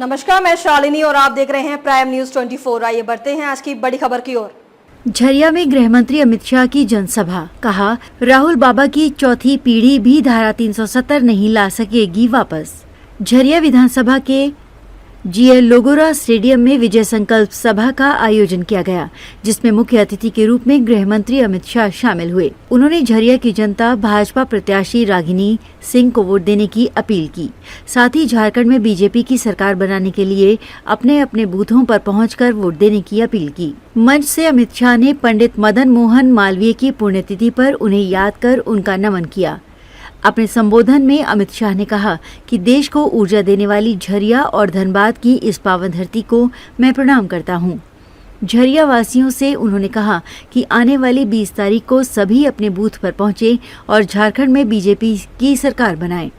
नमस्कार, मैं शालिनी और आप देख रहे हैं प्राइम न्यूज 24। आइए बढ़ते हैं आज की बड़ी खबर की ओर। झरिया में गृह मंत्री अमित शाह की जनसभा। कहा, राहुल बाबा की चौथी पीढ़ी भी धारा 370 नहीं ला सकेगी वापस। झरिया विधानसभा के जीएल लोगोरा स्टेडियम में विजय संकल्प सभा का आयोजन किया गया, जिसमें मुख्य अतिथि के रूप में गृह मंत्री अमित शाह शामिल हुए। उन्होंने झरिया की जनता भाजपा प्रत्याशी रागिनी सिंह को वोट देने की अपील की। साथ ही झारखंड में बीजेपी की सरकार बनाने के लिए अपने अपने बूथों पर पहुंचकर वोट देने की अपील की। मंच से अमित शाह ने पंडित मदन मोहन मालवीय की पुण्यतिथि पर उन्हें याद कर उनका नमन किया। अपने संबोधन में अमित शाह ने कहा कि देश को ऊर्जा देने वाली झरिया और धनबाद की इस पावन धरती को मैं प्रणाम करता हूं। झरिया वासियों से उन्होंने कहा कि आने वाली 20 तारीख को सभी अपने बूथ पर पहुंचे और झारखंड में बीजेपी की सरकार बनाएं।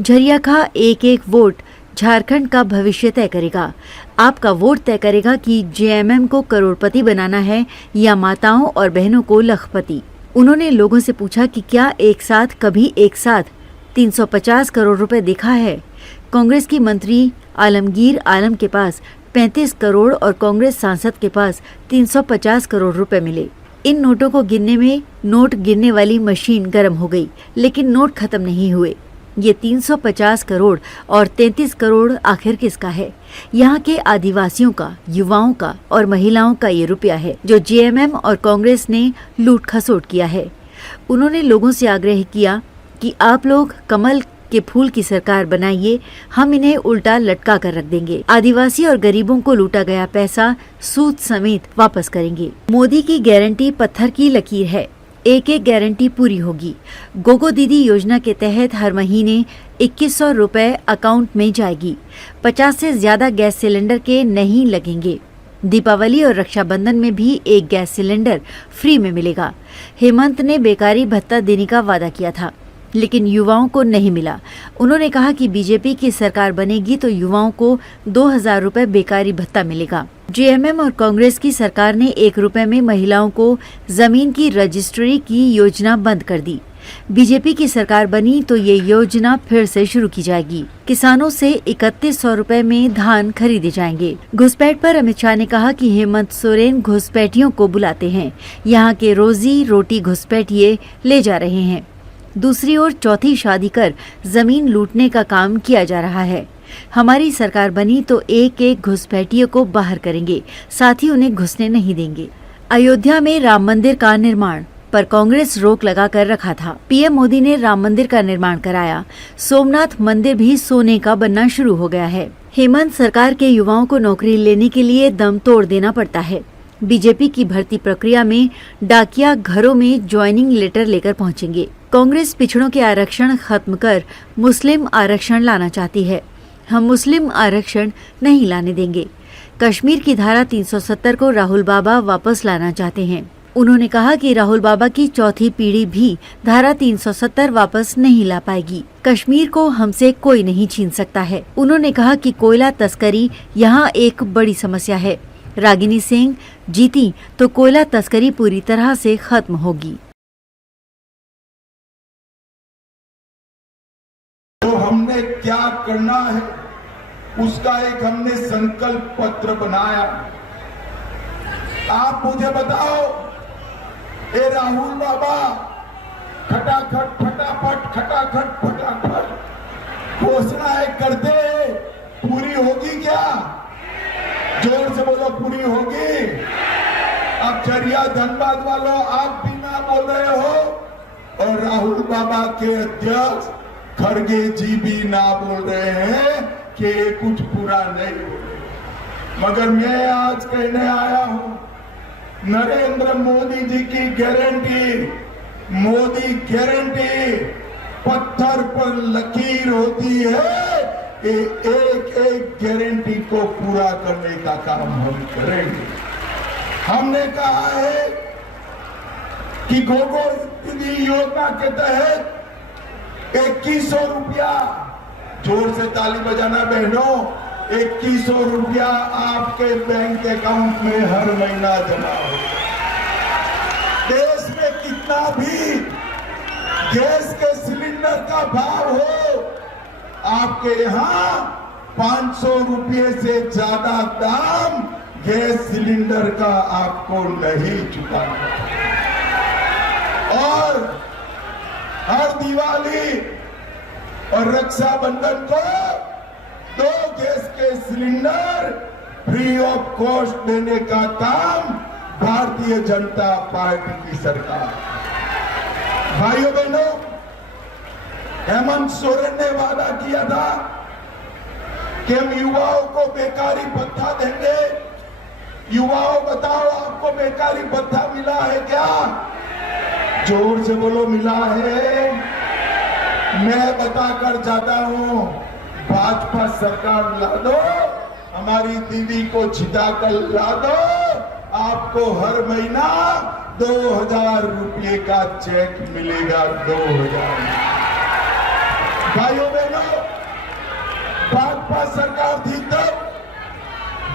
झरिया का एक एक वोट झारखंड का भविष्य तय करेगा। आपका वोट तय करेगा कि जेएमएम को करोड़पति बनाना है या माताओं और बहनों को लखपति। उन्होंने लोगों से पूछा कि क्या कभी एक साथ 350 करोड़ रुपए देखा है। कांग्रेस की मंत्री आलमगीर आलम के पास 35 करोड़ और कांग्रेस सांसद के पास 350 करोड़ रुपए मिले। इन नोटों को गिनने में नोट गिनने वाली मशीन गर्म हो गई, लेकिन नोट खत्म नहीं हुए। ये 350 करोड़ और 33 करोड़ आखिर किसका है? यहाँ के आदिवासियों का, युवाओं का और महिलाओं का ये रुपया है जो जेएमएम और कांग्रेस ने लूट खसोट किया है। उन्होंने लोगों से आग्रह किया कि आप लोग कमल के फूल की सरकार बनाइए, हम इन्हें उल्टा लटका कर रख देंगे। आदिवासी और गरीबों को लूटा गया पैसा सूद समेत वापस करेंगे। मोदी की गारंटी पत्थर की लकीर है, एक एक गारंटी पूरी होगी। गोगो दीदी योजना के तहत हर महीने 2100 रुपए अकाउंट में जाएगी। 50 से ज्यादा गैस सिलेंडर के नहीं लगेंगे। दीपावली और रक्षाबंधन में भी एक गैस सिलेंडर फ्री में मिलेगा। हेमंत ने बेकारी भत्ता देने का वादा किया था, लेकिन युवाओं को नहीं मिला। उन्होंने कहा कि बीजेपी की सरकार बनेगी तो युवाओं को 2000 रुपए बेकारी भत्ता मिलेगा। जेएमएम और कांग्रेस की सरकार ने 1 रुपए में महिलाओं को जमीन की रजिस्ट्री की योजना बंद कर दी। बीजेपी की सरकार बनी तो ये योजना फिर से शुरू की जाएगी। किसानों से 3100 रुपए में धान खरीदे जाएंगे। घुसपैठ पर अमित शाह ने कहा कि हेमंत सोरेन घुसपैठियों को बुलाते हैं, यहाँ के रोजी रोटी घुसपैठिए ले जा रहे हैं। दूसरी ओर चौथी शादी कर जमीन लूटने का काम किया जा रहा है। हमारी सरकार बनी तो एक एक घुसपैठियों को बाहर करेंगे, साथ ही उन्हें घुसने नहीं देंगे। अयोध्या में राम मंदिर का निर्माण पर कांग्रेस रोक लगा कर रखा था। पीएम मोदी ने राम मंदिर का निर्माण कराया। सोमनाथ मंदिर भी सोने का बनना शुरू हो गया है। हेमंत सरकार के युवाओं को नौकरी लेने के लिए दम तोड़ देना पड़ता है। बीजेपी की भर्ती प्रक्रिया में डाकिया घरों में ज्वाइनिंग लेटर लेकर पहुंचेंगे। कांग्रेस पिछड़ों के आरक्षण खत्म कर मुस्लिम आरक्षण लाना चाहती है। हम मुस्लिम आरक्षण नहीं लाने देंगे। कश्मीर की धारा 370 को राहुल बाबा वापस लाना चाहते हैं। उन्होंने कहा कि राहुल बाबा की चौथी पीढ़ी भी धारा 370 वापस नहीं ला पाएगी। कश्मीर को हमसे कोई नहीं छीन सकता है। उन्होंने कहा कि कोयला तस्करी यहाँ एक बड़ी समस्या है। रागिनी सिंह जीती तो कोयला तस्करी पूरी तरह से खत्म होगी। तो हमने क्या करना है उसका एक हमने संकल्प पत्र बनाया। आप मुझे बताओ, ए राहुल बाबा, खटाखट फटाफट घोषणाएं करते पूरी होगी क्या? जोर से बोलो, पूरी होगी? अब झरिया धनबाद वालों, आप भी ना बोल रहे हो और राहुल बाबा के अध्यक्ष खड़गे जी भी ना बोल रहे हैं कि ये कुछ पूरा नहीं हो रहा। मगर मैं आज कहने आया हूं, नरेंद्र मोदी जी की गारंटी, मोदी गारंटी पत्थर पर लकीर होती है। एक एक गारंटी को पूरा करने का काम हम करेंगे। हमने कहा है कि गोगो दीदी योजना के तहत 2100 रुपया, जोर से ताली बजाना बहनों, 2100 रुपया आपके बैंक अकाउंट में हर महीना जमा हो। देश में कितना भी गैस के सिलेंडर का भाव हो, आपके यहाँ 500 रुपये से ज्यादा दाम गैस सिलेंडर का आपको नहीं चुकाना। और हर दिवाली और रक्षाबंधन को 2 गैस के सिलेंडर फ्री ऑफ कॉस्ट देने का काम भारतीय जनता पार्टी की सरकार। भाइयों बहनों, हेमंत सोरेन ने वादा किया था कि हम युवाओं को बेकारी भत्ता देंगे। युवाओं बताओ, आपको बेकारी भत्ता मिला है क्या? जोर से बोलो, मिला है? मैं बताकर जाता हूं, भाजपा सरकार ला दो, हमारी दीदी को छिता कर ला दो, आपको हर महीना 2000 रुपये का चेक मिलेगा। 2000। भाइयों बहनों, भाजपा सरकार थी तब,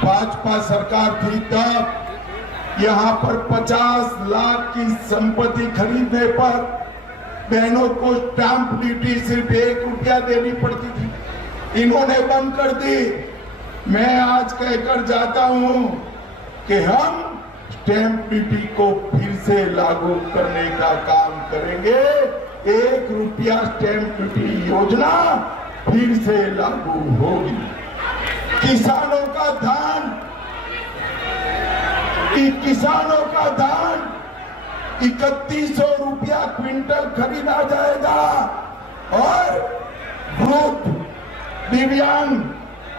भाजपा सरकार थी तब यहां पर 50 लाख की संपत्ति खरीदने पर बहनों को स्टाम्प ड्यूटी सिर्फ 1 रुपया देनी पड़ती थी। इन्होंने बंद कर दी। मैं आज कहकर जाता हूं कि हम स्टैंप ड्यूटी को फिर से लागू करने का काम करेंगे। 1 रुपया स्टैंप ड्यूटी योजना फिर से लागू होगी। किसानों का धान 3100 रुपया क्विंटल खरीदा जाएगा और वृद्ध, दिव्यांग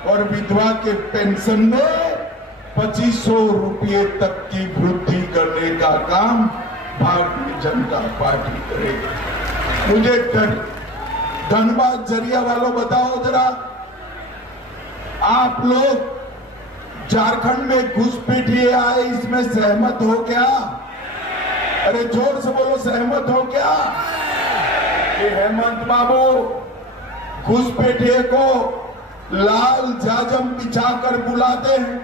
और विधवा के पेंशन में 2500 रुपये तक की वृद्धि करने का काम भारतीय जनता पार्टी करेगी। मुझे धनबाद जरिया वालों बताओ जरा, आप लोग झारखंड में घुसपैठिए आए, इसमें सहमत हो क्या? अरे जोर से बोलो, सहमत हो क्या? ये हेमंत बाबू घुसपैठिए को लाल जाजम बिछाकर बुलाते हैं।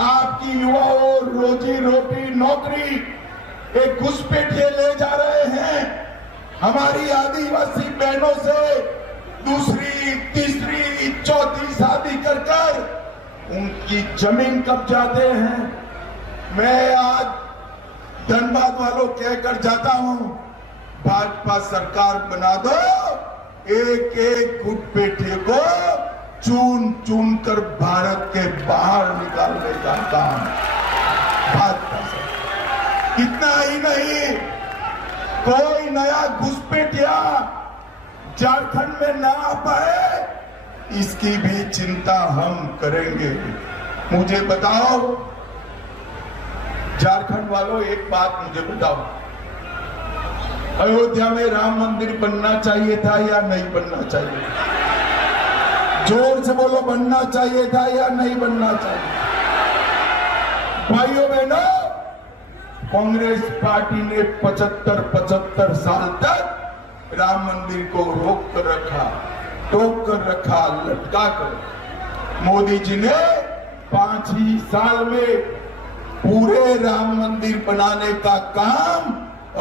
आपकी युवाओं रोजी रोटी नौकरी एक घुसपैठिए ले जा रहे हैं। हमारी आदिवासी बहनों से दूसरी, तीसरी, चौथी शादी कर उनकी जमीन कब्जाते हैं। मैं आज धनबाद वालों कहकर जाता हूं, भाजपा सरकार बना दो, एक एक घुसपैठिए को चुन चुन कर भारत के बाहर निकालने का काम भाजपा सरकार। इतना ही नहीं, कोई नया घुसपैठिया झारखंड में ना आ पाए, इसकी भी चिंता हम करेंगे। मुझे बताओ झारखंड वालों, एक बात मुझे बताओ, अयोध्या में राम मंदिर बनना चाहिए था या नहीं बनना चाहिए? जोर से बोलो, बनना चाहिए था या नहीं बनना चाहिए? भाइयों बहनों, कांग्रेस पार्टी ने 75 साल तक राम मंदिर को रोक कर रखा, टोक कर रखा, लटका कर। मोदी जी ने 5 ही साल में पूरे राम मंदिर बनाने का काम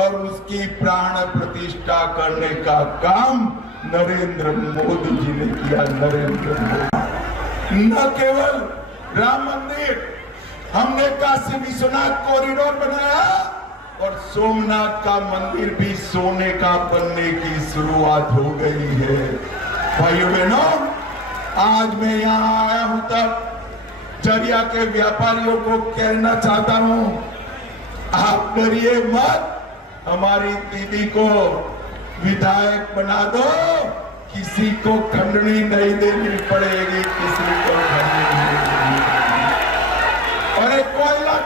और उसकी प्राण प्रतिष्ठा करने का काम नरेंद्र मोदी जी ने किया। नरेंद्र मोदी न केवल राम मंदिर, हमने काशी विश्वनाथ कॉरिडोर बनाया और सोमनाथ का मंदिर भी सोने का बनने की शुरुआत हो गई है। भाइयों बहनों, आज मैं यहाँ आया हूं तब जरिया के व्यापारियों को कहना चाहता हूं, आप डरिए मत, हमारी दीदी को विधायक बना दो, किसी को खंडनी नहीं देनी पड़ेगी, किसी को खंडनी नहीं देनी पड़ेगी। और एक कोयला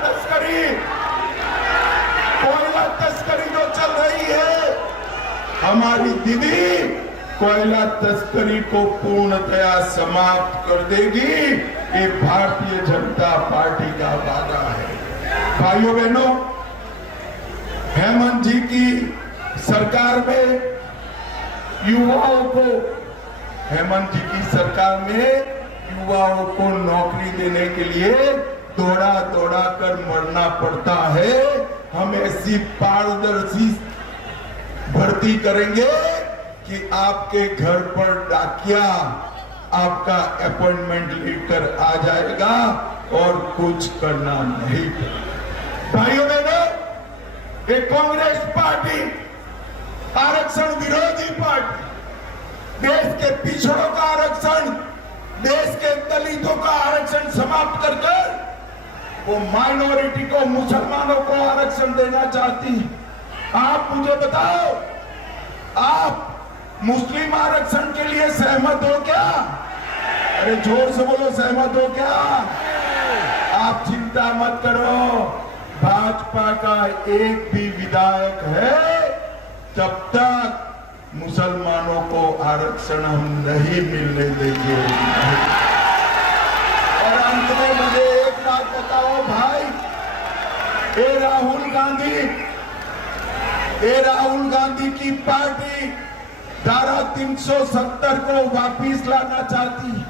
तस्करी जो चल रही है, हमारी दीदी कोयला तस्करी को पूर्णतया समाप्त कर देगी। ये भारतीय जनता पार्टी का वादा है। भाइयों बहनों, हेमंत जी की सरकार में युवाओं को, हेमंत जी की सरकार में युवाओं को नौकरी देने के लिए दौड़ा दौड़ा कर मरना पड़ता है। हम ऐसी पारदर्शी भर्ती करेंगे कि आपके घर पर डाकिया आपका अपॉइंटमेंट लेटर आ जाएगा और कुछ करना नहीं पड़ेगा। भाइयों बहनों, एक कांग्रेस पार्टी आरक्षण विरोधी पार्टी, देश के पिछड़ों का आरक्षण, देश के दलितों का आरक्षण समाप्त कर वो माइनॉरिटी को, मुसलमानों को आरक्षण देना चाहती है। आप मुझे बताओ, आप मुस्लिम आरक्षण के लिए सहमत हो क्या? अरे जोर से बोलो, सहमत हो क्या? आप चिंता मत करो, भाजपा का एक भी विधायक है, जब तक मुसलमानों को आरक्षण हम नहीं मिलने देंगे। और अंत में मुझे एक बात बताओ भाई, ये राहुल गांधी की पार्टी धारा 370 को वापिस लाना चाहती है।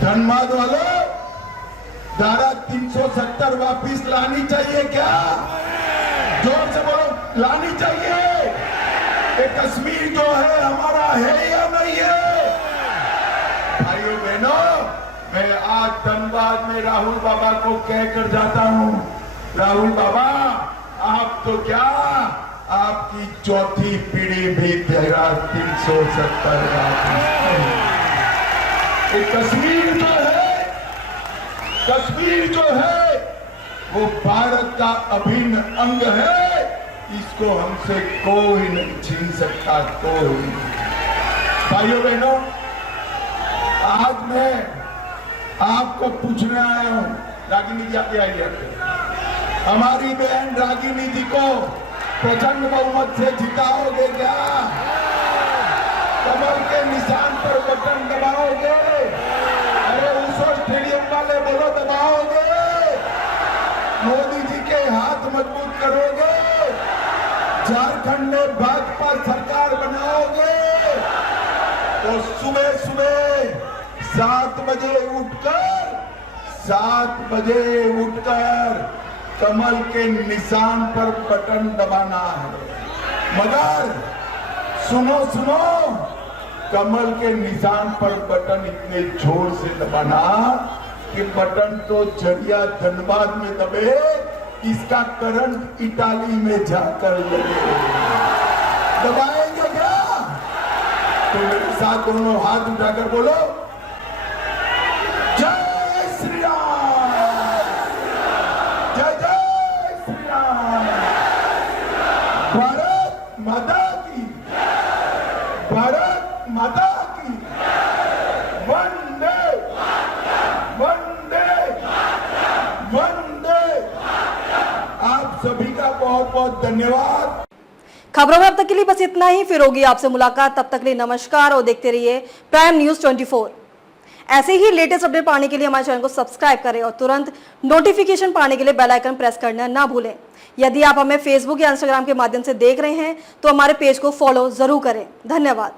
धनबाद वालों, धारा 370 वापिस लानी चाहिए क्या? जोर से बोलो, लानी चाहिए। ये कश्मीर जो है हमारा है या नहीं है? भाइयों बहनों, मैं आज धनबाद में राहुल बाबा को कहकर जाता हूं, राहुल बाबा आप तो क्या, आपकी चौथी पीढ़ी भी धारा 370 कश्मीर जो है वो भारत का अभिन्न अंग है, इसको हमसे कोई नहीं छीन सकता, कोई। भाइयों बहनों, आज मैं आपको पूछने आया हूं, रागिनी जी आगे आइए। हमारी बहन रागिनी जी को प्रचंड बहुमत से जिताओगे क्या? कमल के निशान पर बटन दबाओगे? अरे ऊसो स्टेडियम वाले बोलो, दबाओगे? मोदी जी के हाथ मजबूत करोगे? झारखंड में भाजपा सरकार बनाओगे? तो सुबह सुबह 7 बजे उठकर कमल के निशान पर बटन दबाना है। मगर सुनो, कमल के निशान पर बटन इतने जोर से दबाना कि बटन तो झरिया धनबाद में दबे, इसका करंट इटाली में जाकर लगे। दबाएंगे क्या? तो मेरे साथ दोनों हाथ उठाकर बोलो, जय श्री राम, जय जय श्री राम। भारत माता की, भारत माता की, वंदे वंदे वंदे। आप सभी का बहुत बहुत धन्यवाद। खबरों में अब तक के लिए बस इतना ही, फिर होगी आपसे मुलाकात। तब तक के लिए नमस्कार और देखते रहिए प्राइम न्यूज 24। ऐसे ही लेटेस्ट अपडेट पाने के लिए हमारे चैनल को सब्सक्राइब करें और तुरंत नोटिफिकेशन पाने के लिए बेल आइकन प्रेस करना ना भूलें। यदि आप हमें फेसबुक या इंस्टाग्राम के माध्यम से देख रहे हैं तो हमारे पेज को फॉलो जरूर करें। धन्यवाद।